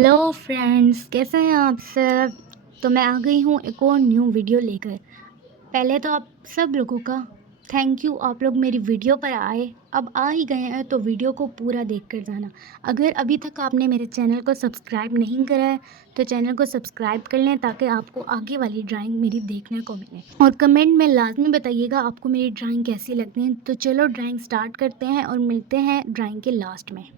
Hello friends, कैसे हैं आप सब। तो मैं आ गई हूँ एक और न्यू वीडियो लेकर। पहले तो आप सब लोगों का थैंक यू, आप लोग मेरी वीडियो पर आए। अब आ ही गए हैं तो वीडियो को पूरा देख कर जाना। अगर अभी तक आपने मेरे चैनल को सब्सक्राइब नहीं करा है तो चैनल को सब्सक्राइब कर लें ताकि आपको आगे वाली ड्राइंग मेरी देखने को मिले। और कमेंट में लाजमी बताइएगा आपको मेरी ड्राइंग कैसी लगती है। तो चलो ड्राइंग स्टार्ट करते हैं और मिलते हैं ड्राइंग के लास्ट में।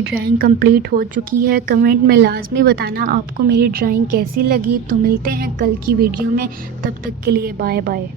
मेरी ड्राइंग कंप्लीट हो चुकी है। कमेंट में लाजमी बताना आपको मेरी ड्राइंग कैसी लगी। तो मिलते हैं कल की वीडियो में, तब तक के लिए बाय बाय।